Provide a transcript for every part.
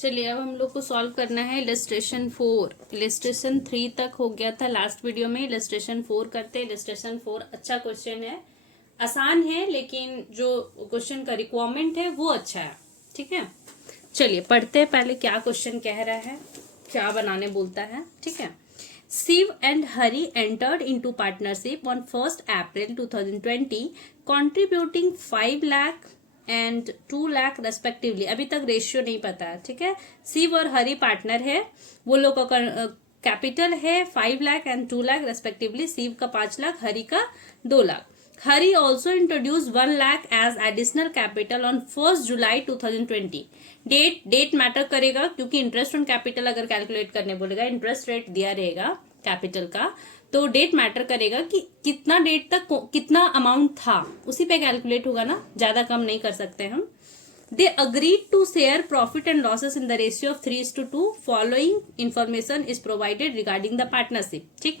चलिए अब हम लोग को सॉल्व करना है इलस्ट्रेशन 4। इलस्ट्रेशन 3 तक हो गया था लास्ट वीडियो में। इलस्ट्रेशन 4 करते हैं। इलस्ट्रेशन 4 अच्छा क्वेश्चन है, आसान है, लेकिन जो क्वेश्चन का रिक्वायरमेंट है वो अच्छा है। ठीक है, चलिए पढ़ते हैं पहले क्या क्वेश्चन कह रहा है, क्या बनाने बोलता है। ठीक है, Shiv and Hari entered into partnership on 1st April 2020, contributing 5 lakh and 2 lakh respectively। अभी तक रेशियो नहीं पता है। ठीक है, शिव और हरि पार्टनर है, वो लोग का कैपिटल है 5 लाख एंड 2 लाख रेस्पेक्टिवली। शिव का 5 लाख, हरि का 2 lakh. Hari also introduce 1 lakh as additional capital on 1 July 2020। Date matter करेगा, क्योंकि इंटरेस्ट ऑन कैपिटल अगर कैलकुलेट करने बोलेगा, इंटरेस्ट रेट दिया रहेगा कैपिटल का, तो डेट मैटर करेगा कि कितना डेट तक कितना अमाउंट था, उसी पे कैलकुलेट होगा ना, ज्यादा कम नहीं कर सकते हम। They agreed to share profit and losses in the ratio of 3:2. Following information is provided regarding the partnership. ठीक,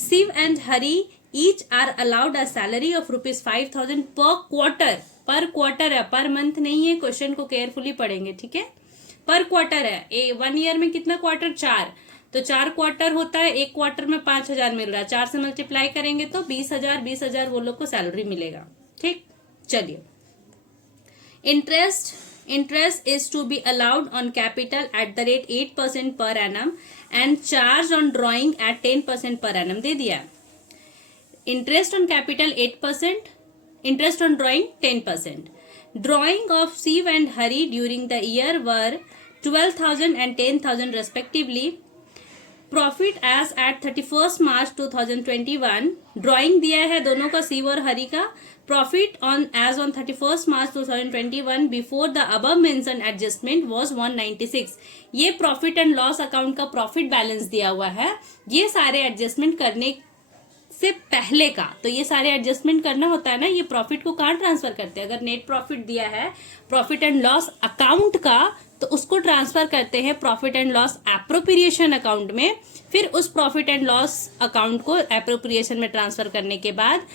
Shiv and Hari each are allowed a salary of ₹5,000 per quarter। पर क्वार्टर है, पर मंथ नहीं है। Question को carefully पढ़ेंगे। ठीक है, पर क्वार्टर है। 1 ईयर में कितना क्वार्टर? 4, तो 4 क्वार्टर होता है। एक क्वार्टर में 5,000 मिल रहा है, 4 से मल्टीप्लाई करेंगे तो 20,000 वो लोग को सैलरी मिलेगा। ठीक, चलिए, interest is to be allowed on capital at the rate 8% per annum and charged on drawing at 10% per annum। दे दिया, interest on capital 8%, interest on drawing 10%। drawing of Shiv and Hari during the year were 12,000 and 10,000 respectively। Profit as at 31 March 2021। Drawing दिया है दोनों का, शिव और हरि का। Profit on as on 31 March 2021 before the above mention adjustment was 196। ये profit and loss account का profit balance दिया हुआ है। ये सारे एडजस्टमेंट करने से पहले का, तो ये सारे एडजस्टमेंट करना होता है ना। ये प्रॉफिट को कहाँ ट्रांसफर करते हैं? अगर नेट प्रॉफिट दिया है प्रॉफिट एंड लॉस अकाउंट का, तो उसको ट्रांसफर करते हैं profit and loss appropriation account में। फिर उस प्रॉफिट एंड लॉस अकाउंट को एप्रोप्रिएशन में ट्रांसफर करने के बाद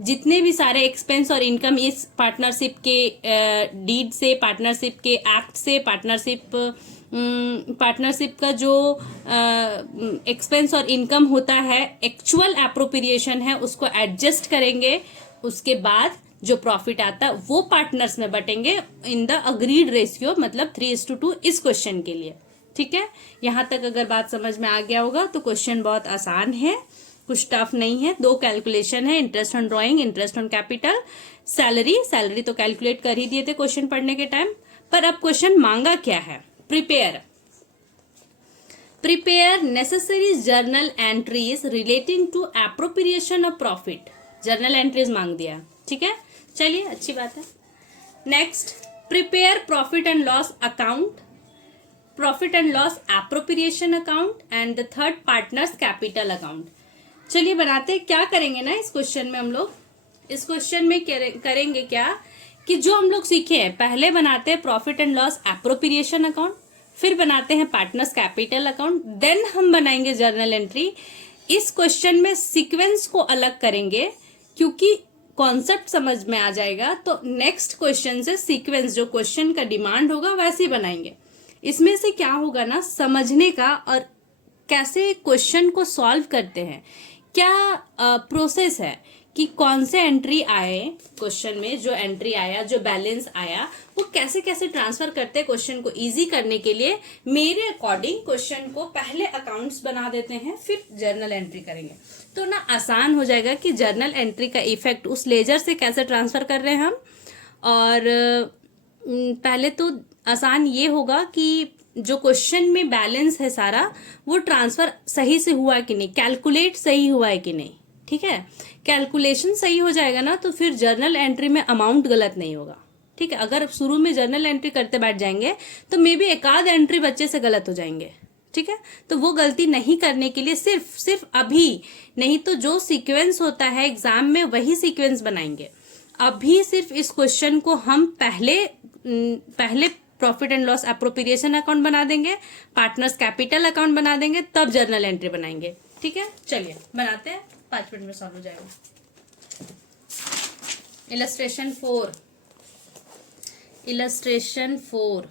जितने भी सारे एक्सपेंस और इनकम इस पार्टनरशिप के डीड से, पार्टनरशिप के एक्ट से, पार्टनरशिप का जो एक्सपेंस और इनकम होता है, एक्चुअल एप्रोप्रिएशन है, उसको एडजस्ट करेंगे। उसके बाद जो प्रॉफिट आता है वो पार्टनर्स में बटेंगे इन द अग्रीड रेशियो, मतलब 3:2 इस क्वेश्चन के लिए। ठीक है, यहां तक अगर बात समझ में आ गया होगा तो क्वेश्चन बहुत आसान है, कुछ टफ नहीं है। 2 कैलकुलेशन है, interest on drawing, interest on capital, salary तो कैलकुलेट कर ही दिए थे क्वेश्चन पढ़ने के टाइम। पर अब क्वेश्चन मांगा क्या है? Prepare necessary journal entries relating to appropriation of profit. Journal entries मांग दिया। ठीक है, चलिए अच्छी बात है। Next, prepare profit and loss account, profit and loss appropriation account and the third partners capital account. चलिए बनाते हैं। क्या करेंगे ना इस क्वेश्चन में हम लोग, इस क्वेश्चन में करेंगे क्या कि जो हम लोग सीखे हैं, पहले बनाते हैं profit and loss appropriation account, फिर बनाते हैं पार्टनर्स कैपिटल अकाउंट, देन हम बनाएंगे जर्नल एंट्री। इस क्वेश्चन में सीक्वेंस को अलग करेंगे, क्योंकि कॉन्सेप्ट समझ में आ जाएगा तो नेक्स्ट क्वेश्चन से सीक्वेंस जो क्वेश्चन का डिमांड होगा वैसे ही बनाएंगे। इसमें से क्या होगा ना, समझने का और कैसे क्वेश्चन को सॉल्व करते हैं, क्या प्रोसेस है कि कौन से एंट्री आए क्वेश्चन में, जो एंट्री आया, जो बैलेंस आया, वो कैसे कैसे ट्रांसफर करते हैं। क्वेश्चन को इजी करने के लिए मेरे अकॉर्डिंग क्वेश्चन को पहले अकाउंट्स बना देते हैं, फिर जर्नल एंट्री करेंगे, तो ना आसान हो जाएगा कि जर्नल एंट्री का इफेक्ट उस लेजर से कैसे ट्रांसफर कर रहे हैं हम। और पहले तो आसान ये होगा कि जो क्वेश्चन में बैलेंस है सारा, वो ट्रांसफर सही से हुआ कि नहीं, कैलकुलेट सही हुआ है कि नहीं। ठीक है, कैलकुलेशन सही हो जाएगा ना, तो फिर जर्नल एंट्री में अमाउंट गलत नहीं होगा। ठीक है, अगर शुरू में जर्नल एंट्री करते बैठ जाएंगे तो मे बी एक आध एंट्री बच्चे से गलत हो जाएंगे। ठीक है, तो वो गलती नहीं करने के लिए सिर्फ अभी नहीं तो जो सीक्वेंस होता है एग्जाम में वही सीक्वेंस बनाएंगे। अभी सिर्फ इस क्वेश्चन को हम पहले profit and loss appropriation account बना देंगे, पार्टनर्स कैपिटल अकाउंट बना देंगे, तब जर्नल एंट्री बनाएंगे। ठीक है, चलिए बनाते हैं, 5 मिनट में सॉल्व हो जाएगा। इलस्ट्रेशन 4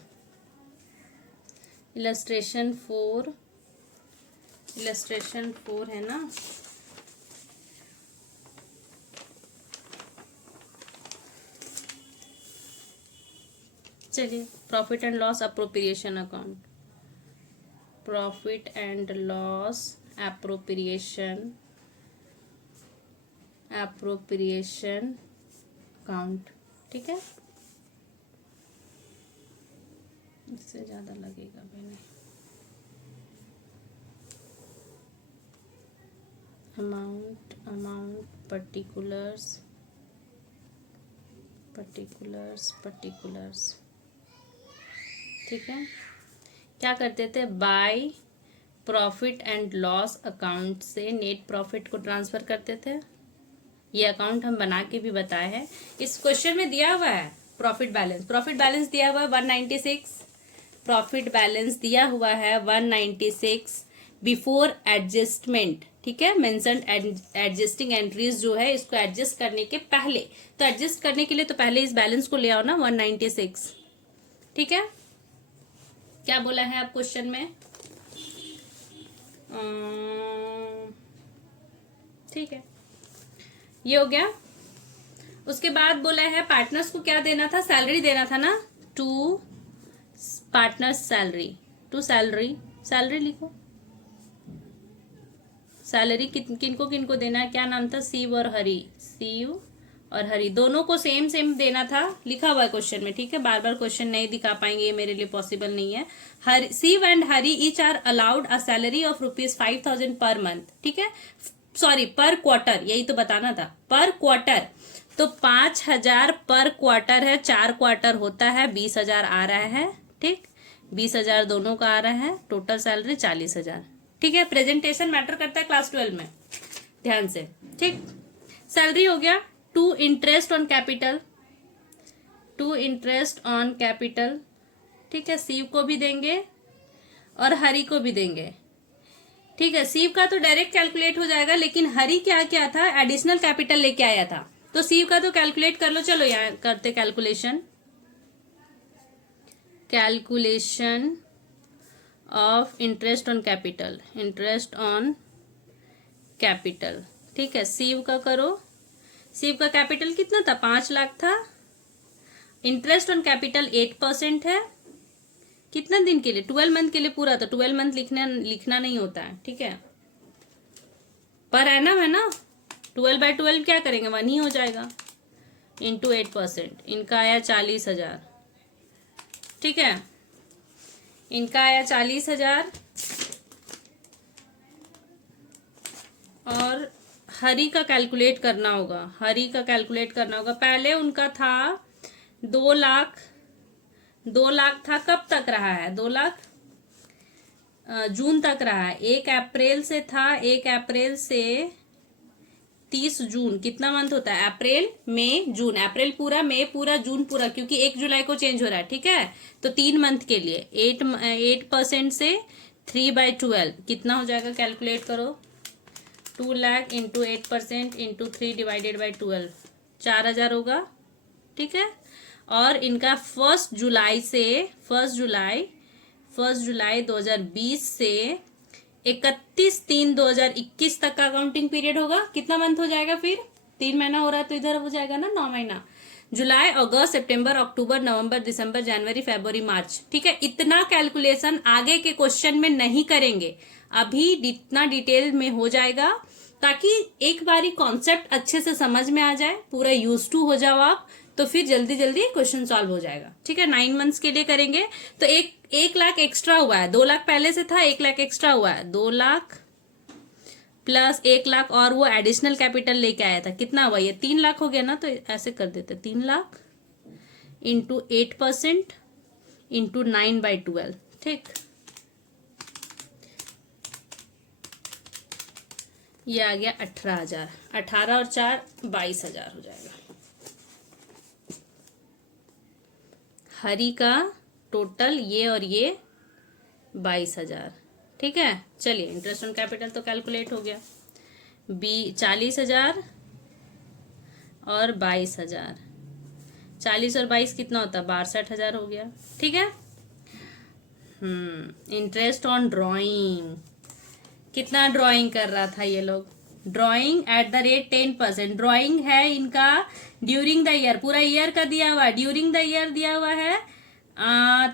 इलस्ट्रेशन 4 है ना। चलिए, profit and loss appropriation account, profit and loss appropriation account, ठीक है। इससे ज़्यादा लगेगा भी नहीं। अमाउंट पर्टिकुलर्स, ठीक है। क्या करते थे, by profit and loss account से नेट प्रॉफिट को ट्रांसफर करते थे। ये अकाउंट हम बना के भी बताए हैं। इस क्वेश्चन में दिया हुआ है प्रॉफिट बैलेंस दिया हुआ है 196, प्रॉफिट बैलेंस दिया हुआ है 196 बिफोर एडजस्टमेंट, ठीक है। मेंशन्ड एडजस्टिंग एंट्रीज जो है, इसको एडजस्ट करने के पहले, तो एडजस्ट करने के लिए तो पहले इस बैलेंस को ले आओ ना 196, ठीक है। क्या बोला है आप क्वेश्चन में, ठीक है, ये हो गया। उसके बाद बोला है पार्टनर्स को क्या देना था, सैलरी देना था ना, टू पार्टनर्स सैलरी लिखो। सैलरी किनको किनको देना है, क्या नाम था, शिव और हरी दोनों को सेम देना था, लिखा हुआ है क्वेश्चन में, ठीक है। बार बार क्वेश्चन नहीं दिखा पाएंगे, ये मेरे लिए पॉसिबल नहीं है। Shiv and Hari each are allowed a salary of ₹5,000 per month, ठीक है, सॉरी पर क्वार्टर, यही तो बताना था, पर क्वार्टर। तो 5,000 पर क्वार्टर है, 4 क्वार्टर होता है, 20,000 आ रहा है, ठीक, 20,000 दोनों का आ रहा है, टोटल सैलरी 40,000, ठीक है। प्रेजेंटेशन मैटर करता है क्लास 12 में, ध्यान से, ठीक। सैलरी हो गया। टू इंटरेस्ट ऑन कैपिटल, ठीक है, शिव को भी देंगे और हरि को भी देंगे, ठीक है। शिव का तो डायरेक्ट कैलकुलेट हो जाएगा, लेकिन हरि क्या था, एडिशनल कैपिटल लेके आया था, तो शिव का तो कैलकुलेट कर लो। चलो यहाँ करते calculation of interest on capital, ठीक है। शिव का करो, शिव का कैपिटल कितना था, 5 लाख था। इंटरेस्ट ऑन कैपिटल 8% है, कितना दिन के लिए, 12 मंथ के लिए पूरा, तो 12 मंथ लिखना नहीं होता है, ठीक है। पर एनम है ना, 12/12 क्या करेंगे, 1 ही हो जाएगा, इंटू 8%। इनका आया 40,000, ठीक है, इनका आया 40,000। और हरी का कैलकुलेट करना होगा, पहले उनका था 2 लाख था, कब तक रहा है, 2 लाख जून तक रहा है। 1 अप्रैल से था, 1 अप्रैल से 30 जून, कितना मंथ होता है, अप्रैल मई जून, अप्रैल पूरा, मई पूरा, जून पूरा, क्योंकि 1 जुलाई को चेंज हो रहा है, ठीक है। तो 3 मंथ के लिए 8% से 3/12 कितना हो जाएगा, कैलकुलेट करो। 2 lakh into 8% into 3 divided by 12, 4,000 होगा, ठीक है। और इनका 1 जुलाई 2020 से 31/3/2021 तक का अकाउंटिंग पीरियड होगा। कितना मंथ हो जाएगा फिर, 3 महीना हो रहा है तो इधर हो जाएगा ना 9 महीना, जुलाई, अगस्त, सितंबर, अक्टूबर, नवंबर, दिसंबर, जनवरी, फरवरी, मार्च, ठीक है। इतना कैलकुलेशन आगे के क्वेश्चन में नहीं करेंगे, अभी इतना डिटेल में हो जाएगा, ताकि एक बारी कॉन्सेप्ट अच्छे से समझ में आ जाए, पूरा यूज टू हो जाओ आप, तो फिर जल्दी क्वेश्चन सॉल्व हो जाएगा, ठीक है। 9 मंथ्स के लिए करेंगे तो 1 लाख एक्स्ट्रा हुआ है, 2 लाख पहले से था, 1 लाख एक्स्ट्रा हुआ है, 2 लाख प्लस 1 लाख, और वो एडिशनल कैपिटल लेके आया था, कितना हुआ, ये 3 लाख हो गया ना। तो ऐसे कर देते, 3 लाख इंटू 8% इंटू 9/12, ठीक। ये आ गया 18,000, 18 और 4 22,000 हो जाएगा। हरी का टोटल ये और ये 22,000, ठीक है। चलिए, इंटरेस्ट ऑन कैपिटल तो कैलकुलेट हो गया, 40,000 और 22,000, 40 और 22 कितना होता है, 62,000 हो गया, ठीक है। इंटरेस्ट ऑन ड्राइंग, कितना ड्राइंग कर रहा था ये लोग, drawing at the rate 10%। Drawing है इनका ड्यूरिंग द ईयर, पूरा ईयर का दिया हुआ है, ड्यूरिंग द ईयर दिया हुआ है।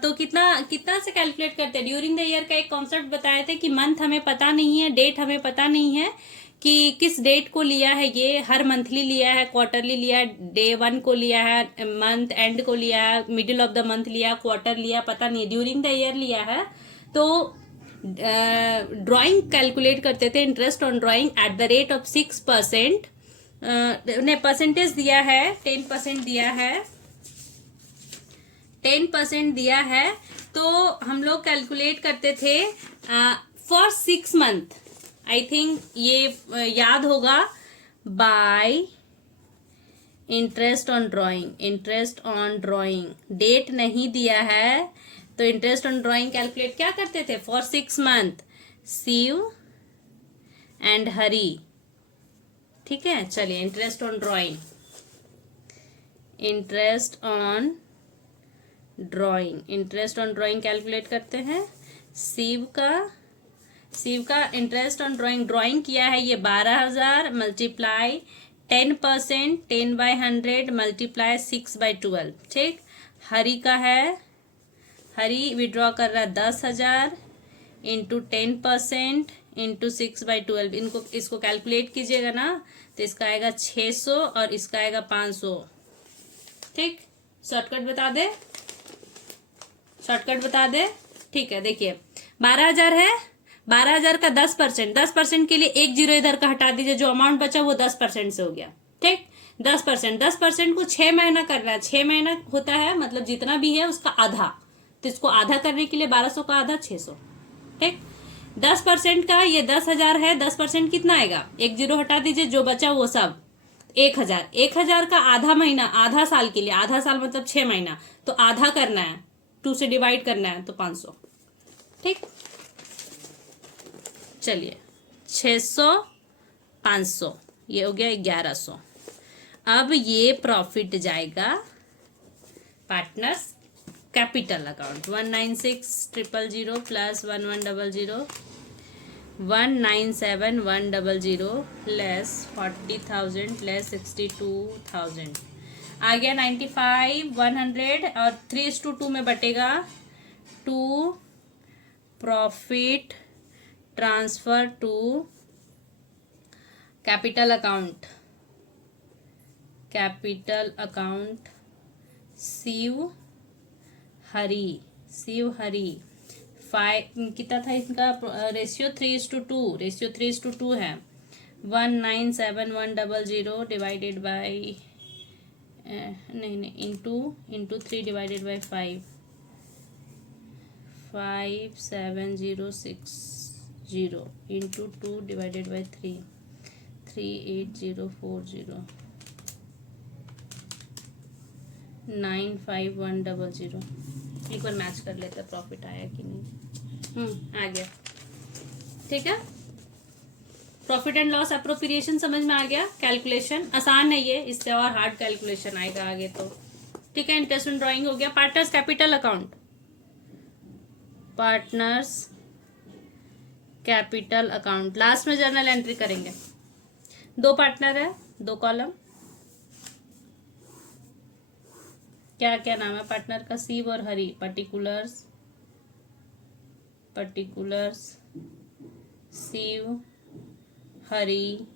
तो कितना कितना से कैलकुलेट करते हैं ड्यूरिंग द ईयर का? एक कॉन्सेप्ट बताए थे कि मंथ हमें पता नहीं है, डेट हमें पता नहीं है कि किस डेट को लिया है, ये हर मंथली लिया है, क्वार्टरली लिया है, डे 1 को लिया है, मंथ एंड को लिया है, मिडिल ऑफ द मंथ लिया, क्वार्टर लिया, पता नहीं है, ड्यूरिंग द ईयर लिया है। तो ड्राइंग कैलकुलेट करते थे, interest on drawing at the rate of 6%, ने परसेंटेज दिया है 10% दिया है, 10% दिया है। तो हम लोग कैलकुलेट करते थे फॉर 6 मंथ, आई थिंक ये याद होगा, by interest on drawing, interest on drawing, date नहीं दिया है तो इंटरेस्ट ऑन ड्राइंग कैलकुलेट क्या करते थे? फॉर 6 मंथ, शिव एंड हरी। ठीक है, चलिए interest on drawing, interest on drawing, interest on drawing calculate करते हैं। शिव का इंटरेस्ट ऑन ड्राइंग, ड्राइंग किया है ये 12,000 मल्टीप्लाई 10%, 10/100 मल्टीप्लाई 6/12। ठीक, हरी का है, हरी विड्रॉ कर रहा है 10,000 इंटू 10% इंटू 6/12। इसको कैलकुलेट कीजिएगा ना तो इसका आएगा 600 और इसका आएगा 500। ठीक, शॉर्टकट बता दे। ठीक है, देखिए 12,000 है, 12,000 का 10%, 10% के लिए एक जीरो इधर का हटा दीजिए, जो अमाउंट बचा वो 10% से हो गया। ठीक, 10% को 6 महीना करना है, 6 महीना होता है, मतलब जितना भी है उसका आधा, तो इसको आधा करने के लिए 1200 का आधा 600। ठीक, 10% का ये 10,000 है, 10% कितना आएगा, एक जीरो हटा दीजिए, जो बचा वो सब 1,000। 1,000 का आधा महीना, आधा साल के लिए, आधा साल मतलब 6 महीना, तो आधा करना है, 2 से डिवाइड करना है, तो 500। ठीक, चलिए 600 500 ये हो गया 1100। अब ये प्रॉफिट जाएगा partners capital account, 196,000 plus 1100 197,100 less 40,000 less 62,000 आ गया 95,100 और 3:2 में बटेगा। 2 profit transfer to capital account, Shiv Hari 5 कितना था इनका रेशियो? 3:2 है। 197,100 डिवाइडेड बाई नहीं into 3 divided by 5, 57,060 into 2 divided by 3, 38040 95,100। एक बार मैच कर लेते प्रॉफिट आया कि नहीं। आ गया। ठीक है, प्रॉफिट एंड लॉस अप्रोप्रिएशन समझ में आ गया। कैलकुलेशन आसान है ये, इससे और हार्ड कैलकुलेशन आएगा आगे तो। ठीक है, इंटरेस्ट ऑन ड्राइंग हो गया। Partners capital account, partners capital account, last में जर्नल एंट्री करेंगे। 2 पार्टनर है, 2 कॉलम, क्या क्या नाम है पार्टनर का? शिव और हरी। पर्टिकुलर्स शिव हरी,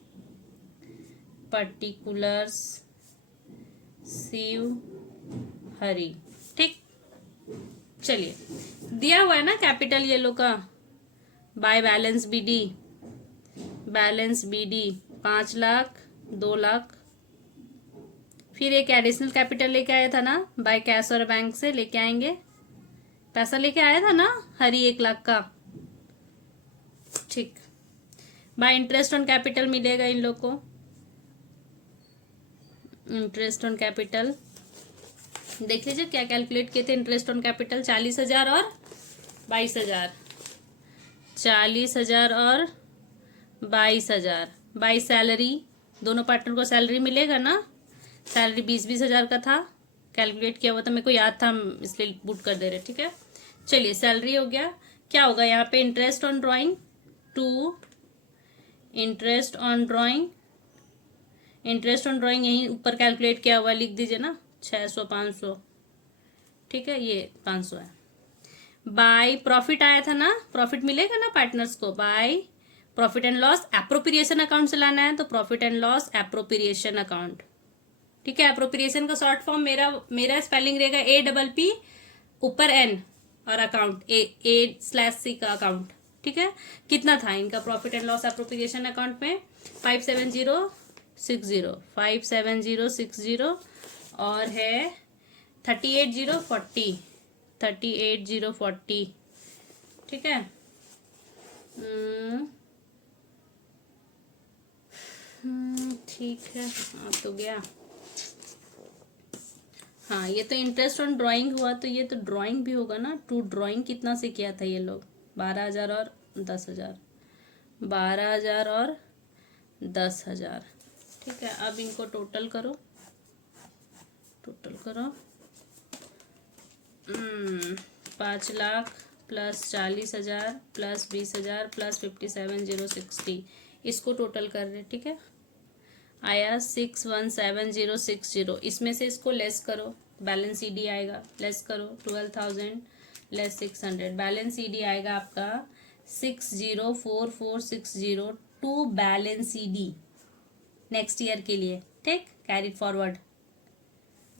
पर्टिकुलर्स शिव हरी। ठीक, चलिए दिया हुआ है ना कैपिटल ये लोग का, बाय बैलेंस बीडी 5 लाख 2 लाख। फिर एक एडिशनल कैपिटल लेके आया था ना, बाय कैश और बैंक से लेके आएंगे, पैसा लेके आया था ना हरी 1 लाख का। ठीक, बाय इंटरेस्ट ऑन कैपिटल मिलेगा इन लोग को, इंटरेस्ट ऑन कैपिटल देख लीजिए क्या कैलकुलेट किए थे। इंटरेस्ट ऑन कैपिटल 40,000 और 22,000, 40,000 और 22,000। बाय सैलरी, दोनों पार्टनर को सैलरी मिलेगा ना, सैलरी 20,000 का था, कैलकुलेट किया हुआ था, मेरे को याद था इसलिए पुट कर दे रहे। ठीक है, चलिए सैलरी हो गया, क्या होगा यहाँ पे? Interest on drawing, to interest on drawing, interest on drawing यहीं ऊपर कैलकुलेट किया हुआ, लिख दीजिए ना, 600 500, ठीक है, ये 500 है। बाय प्रॉफिट आया था ना, प्रॉफिट मिलेगा ना पार्टनर्स को, by profit and loss appropriation account से लाना है, तो profit and loss appropriation account, ठीक है। एप्रोप्रिएशन का शॉर्ट फॉर्म मेरा स्पेलिंग रहेगा APP ऊपर N और अकाउंट A/C का अकाउंट, ठीक है। कितना था इनका profit and loss appropriation account में? 57060 और है 38040, ठीक है। ठीक है, आ तो गया। हाँ, ये तो इंटरेस्ट ऑन ड्राइंग हुआ, तो ये तो ड्राइंग भी होगा ना। टू ड्राइंग कितना से किया था ये लोग? 12,000 और 10,000, 12,000 और 10,000, ठीक है। अब इनको टोटल करो, 5 लाख प्लस 40,000 प्लस 20,000 प्लस 57,060, इसको टोटल कर रहे, ठीक है। आया 617060, इसमें से इसको लेस करो, बैलेंस CD आएगा, लेस करो 12,000 लेस 600, बैलेंस CD आएगा आपका 604460 to balance CD next year के लिए, ठीक, कैरिड फॉरवर्ड,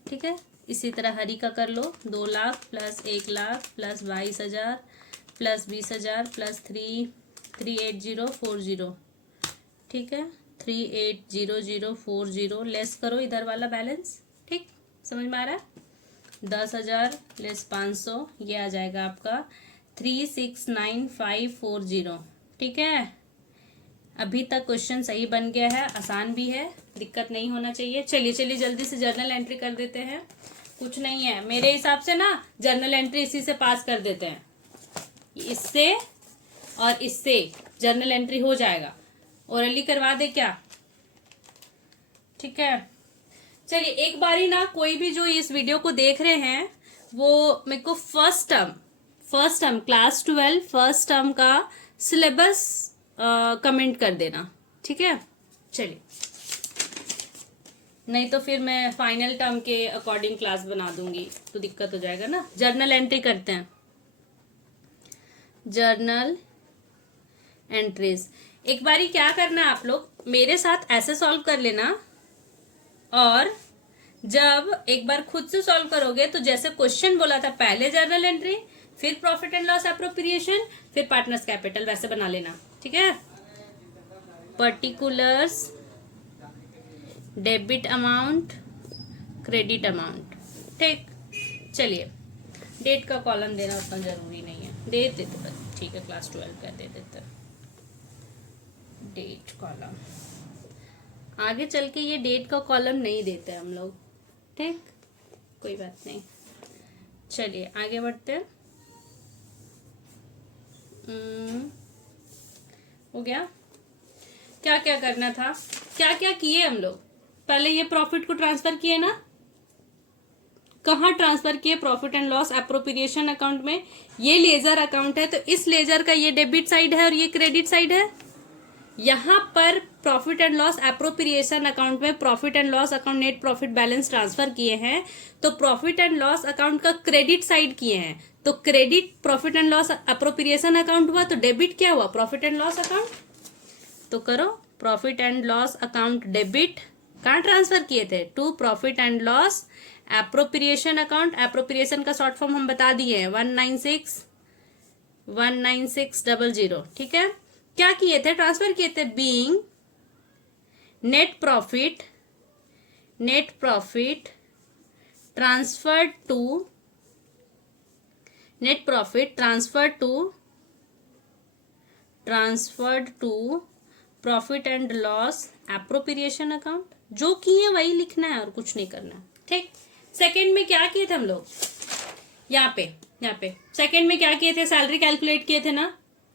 ठीक है। इसी तरह हरी का कर लो, 2 lakh plus 1 lakh plus 22,000 plus 20,000 plus 38040, ठीक है, 38040 लेस करो इधर वाला बैलेंस, ठीक, समझ में आ रहा है? 10,000 लेस 500, ये आ जाएगा आपका 369,540, ठीक है। अभी तक क्वेश्चन सही बन गया है, आसान भी है, दिक्कत नहीं होना चाहिए। चलिए जल्दी से जर्नल एंट्री कर देते हैं, कुछ नहीं है मेरे हिसाब से ना, जर्नल एंट्री इसी से पास कर देते हैं, इससे और इससे जर्नल एंट्री हो जाएगा। ओरली करवा दे क्या? ठीक है, चलिए एक बारी ना, कोई भी जो इस वीडियो को देख रहे हैं वो मेरे को first term class 12 first term का सिलेबस कमेंट कर देना, ठीक है। चलिए, नहीं तो फिर मैं फाइनल टर्म के अकॉर्डिंग क्लास बना दूंगी तो दिक्कत हो जाएगा ना। जर्नल एंट्री करते हैं, जर्नल एंट्रीज। एक बारी क्या करना है, आप लोग मेरे साथ ऐसे सॉल्व कर लेना, और जब एक बार खुद से सॉल्व करोगे तो जैसे क्वेश्चन बोला था, पहले जर्नल एंट्री, फिर प्रॉफिट एंड लॉस एप्रोप्रिएशन, फिर पार्टनर्स कैपिटल, वैसे बना लेना, ठीक है। Particulars, debit amount, credit amount, ठीक। चलिए, डेट का कॉलम देना उतना जरूरी नहीं है, दे देते बस, ठीक है, क्लास 12 का दे देते डेट कॉलम। आगे चल के ये डेट का कॉलम नहीं देते हम लोग, ठीक, कोई बात नहीं। चलिए आगे बढ़ते हैं। हो गया, क्या क्या करना था, क्या क्या किए हम लोग? पहले ये प्रॉफिट को ट्रांसफर किए ना, कहाँ ट्रांसफर किए? Profit and loss appropriation account में। ये लेजर अकाउंट है, तो इस लेजर का ये डेबिट साइड है और ये क्रेडिट साइड है। यहाँ पर profit and loss appropriation account में profit and loss account net profit balance transfer किए हैं, तो प्रॉफिट एंड लॉस अकाउंट का क्रेडिट साइड किए हैं, तो credit profit and loss appropriation account हुआ, तो डेबिट क्या हुआ? Profit and loss account. तो करो, profit and loss account debit कहाँ ट्रांसफर किए थे? To profit and loss appropriation account. Appropriation का शॉर्ट फॉर्म हम बता दिए हैं, 19600, ठीक है। क्या किए थे? ट्रांसफर किए थे, being net profit transferred to net profit transferred to profit and loss appropriation account. जो किए वही लिखना है और कुछ नहीं करना है, ठीक। सेकंड में क्या किए थे हम लोग? यहाँ पे सेकंड में क्या किए थे? सैलरी कैलकुलेट किए थे ना।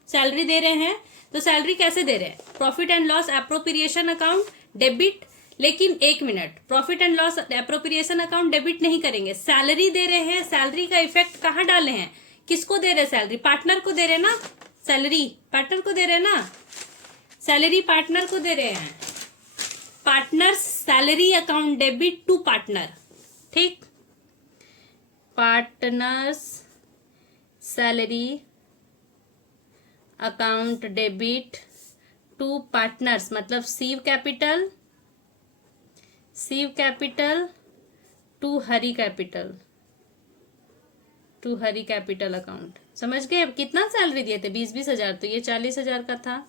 सैलरी दे रहे हैं तो सैलरी कैसे दे रहे हैं? Profit and loss appropriation account debit. लेकिन एक minute, profit and loss appropriation account debit नहीं करेंगे, सैलरी दे रहे हैं। सैलरी का इफेक्ट कहाँ डाले हैं? किसको दे रहे सैलरी? पार्टनर को दे रहे ना सैलरी, पार्टनर को दे रहे ना सैलरी, पार्टनर को दे रहे हैं। Partners salary account debit to partner, ठीक। Partners salary account debit to partners मतलब Shiv capital to Hari capital, to Hari capital account. समझ गए? अब कितना सैलरी दिए थे? 20-20 हजार, तो ये 40,000 का था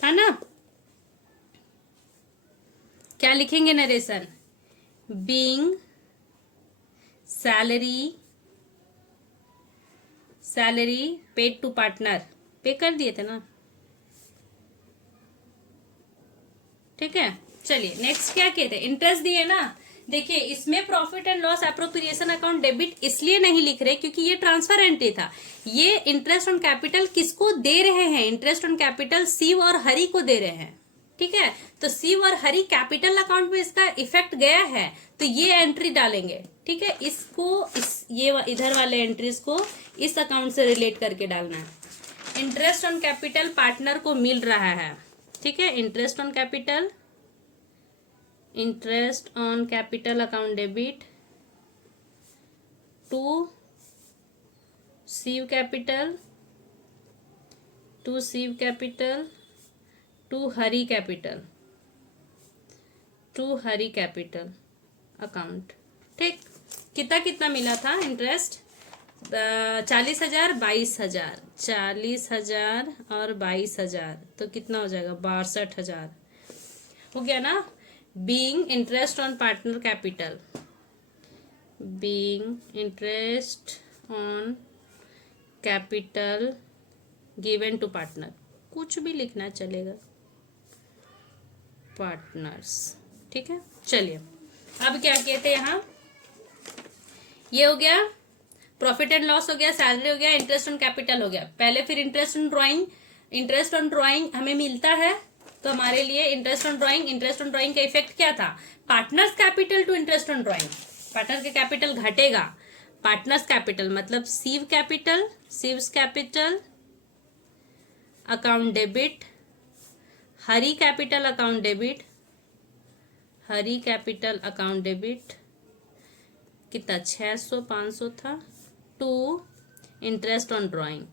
ना। क्या लिखेंगे narration? Being salary paid to partner, pay कर दिए थे ना, ठीक है। चलिए नेक्स्ट क्या किए थे? इंटरेस्ट दिए ना। देखिए इसमें profit and loss appropriation account debit इसलिए नहीं लिख रहे क्योंकि ये ट्रांसफर एंट्री था। ये इंटरेस्ट ऑन कैपिटल किसको दे रहे हैं? इंटरेस्ट ऑन कैपिटल शिव और हरि को दे रहे हैं, ठीक है। तो शिव और हरि कैपिटल अकाउंट में इसका इफेक्ट गया है, तो ये एंट्री डालेंगे, ठीक है। इसको ये इधर वाले एंट्रीज को इस अकाउंट से रिलेट करके डालना है। इंटरेस्ट ऑन कैपिटल पार्टनर को मिल रहा है, ठीक है। Interest on capital account debit to Shiv capital to Hari capital account, ठीक। कितना मिला था इंटरेस्ट? 40,000 22,000, 40,000 और 22,000, तो कितना हो जाएगा? 62,000 हो गया ना। Being interest on partner capital, being interest on capital given to partner, कुछ भी लिखना चलेगा, पार्टनर्स, ठीक है। चलिए अब क्या किए थे यहाँ? ये हो गया प्रॉफिट एंड लॉस, हो गया सैलरी, हो गया इंटरेस्ट ऑन कैपिटल, हो गया। पहले फिर इंटरेस्ट ऑन ड्राइंग हमें मिलता है, तो हमारे लिए इंटरेस्ट ऑन ड्राइंग का इफेक्ट क्या था? Partners capital to interest on drawing, partner के कैपिटल घटेगा। पार्टनर्स कैपिटल मतलब Shiv's capital account debit, Hari capital account debit कितना? 600-500 था, टू इंटरेस्ट ऑन ड्राइंग।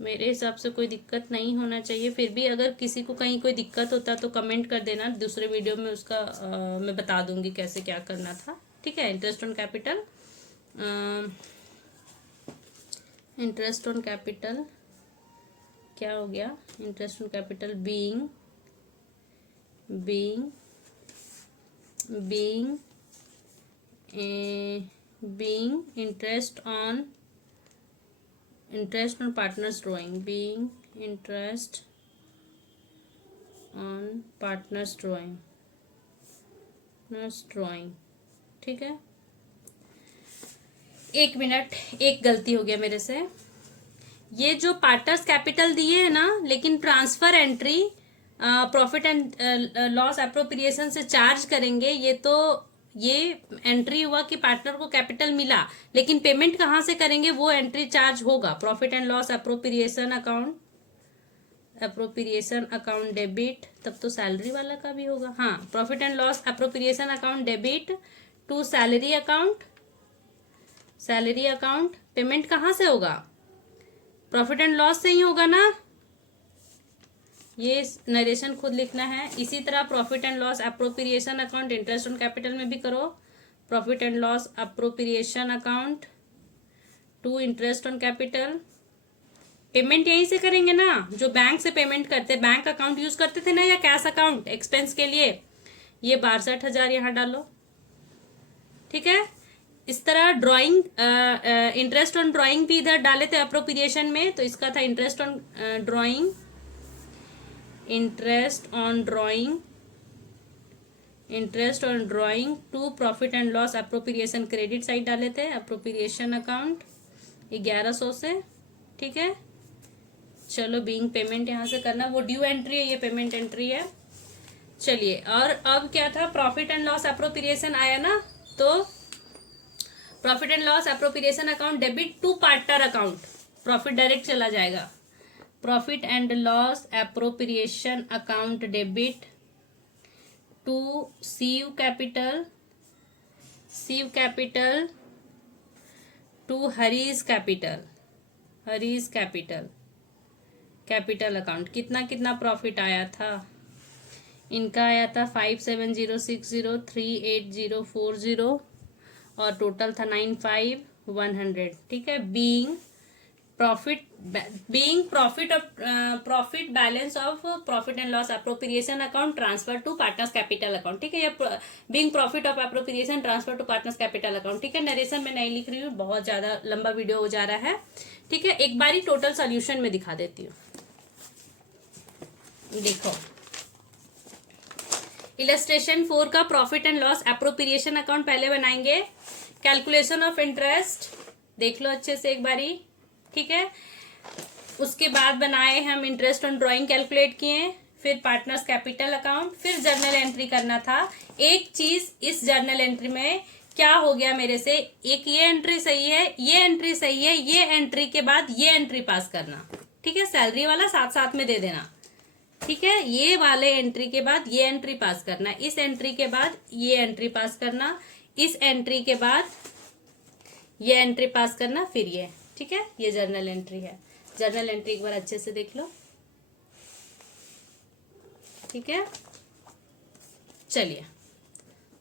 मेरे हिसाब से कोई दिक्कत नहीं होना चाहिए, फिर भी अगर किसी को कहीं कोई दिक्कत होता तो कमेंट कर देना, दूसरे वीडियो में उसका मैं बता दूंगी कैसे क्या करना था, ठीक है। इंटरेस्ट ऑन कैपिटल क्या हो गया? Interest on capital being interest on partners drawing, being interest on partners drawing, ठीक है। एक मिनट, एक गलती हो गया मेरे से। ये जो पार्टनर्स कैपिटल दिए है ना, लेकिन transfer entry profit and loss appropriation से चार्ज करेंगे, ये एंट्री हुआ कि पार्टनर को कैपिटल मिला, लेकिन पेमेंट कहाँ से करेंगे? वो एंट्री चार्ज होगा profit and loss appropriation account debit, तब तो सैलरी वाला का भी होगा। हाँ, profit and loss appropriation account debit to salary account, payment कहाँ से होगा? प्रॉफिट एंड लॉस से ही होगा ना। ये नरेशन खुद लिखना है। इसी तरह profit and loss appropriation account interest on capital में भी करो, profit and loss appropriation account to interest on capital, payment यहीं से करेंगे ना, जो बैंक से पेमेंट करते, बैंक अकाउंट यूज करते थे ना, या कैश अकाउंट एक्सपेंस के लिए। ये 62,000 यहाँ डालो, ठीक है। इस तरह ड्राइंग इंटरेस्ट ऑन ड्राइंग भी इधर डाले थे अप्रोप्रिएशन में, तो इसका था interest on drawing to profit and loss appropriation credit side डाले थे, अप्रोप्रिएशन अकाउंट 1100 से, ठीक है। चलो बीइंग पेमेंट यहाँ से करना, वो ड्यू एंट्री है, ये पेमेंट एंट्री है। चलिए, और अब क्या था? प्रॉफिट एंड लॉस एप्रोप्रिएशन आया ना, तो profit and loss appropriation account debit to partner account, profit direct चला जाएगा। Profit and loss appropriation account debit to Shiv capital to Hari's capital account. कितना प्रॉफिट आया था? इनका आया था 5706038040 और टोटल था 95,100। ठीक है, being profit balance of profit and loss appropriation account transfer to partners capital account. ठीक है, ये being profit of appropriation transfer to partners capital account. ठीक है, नरेशन में नहीं लिख रही हूँ, बहुत ज्यादा लंबा वीडियो हो जा रहा है। ठीक है, एक बारी टोटल सॉल्यूशन में दिखा देती हूँ। देखो, इलस्ट्रेशन 4 का profit and loss appropriation account पहले बनाएंगे। कैलकुलेशन ऑफ इंटरेस्ट देख लो अच्छे से एक बारी। ठीक है, उसके बाद बनाए हम इंटरेस्ट ऑन ड्राइंग कैलकुलेट किए, फिर पार्टनर्स कैपिटल अकाउंट, फिर जर्नल एंट्री करना था। एक चीज इस जर्नल एंट्री में क्या हो गया मेरे से, एक ये एंट्री सही है, ये एंट्री सही है, ये एंट्री के बाद ये एंट्री पास करना। ठीक है, सैलरी वाला साथ साथ में दे देना। ठीक है, ये वाले एंट्री के बाद ये एंट्री पास करना, इस एंट्री के बाद ये एंट्री पास करना, इस एंट्री के बाद ये एंट्री पास करना, फिर ये। ठीक है, ये जर्नल एंट्री है। जर्नल एंट्री एक बार अच्छे से देख लो। ठीक है, चलिए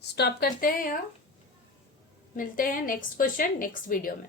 स्टॉप करते हैं यहाँ, मिलते हैं नेक्स्ट क्वेश्चन नेक्स्ट वीडियो में।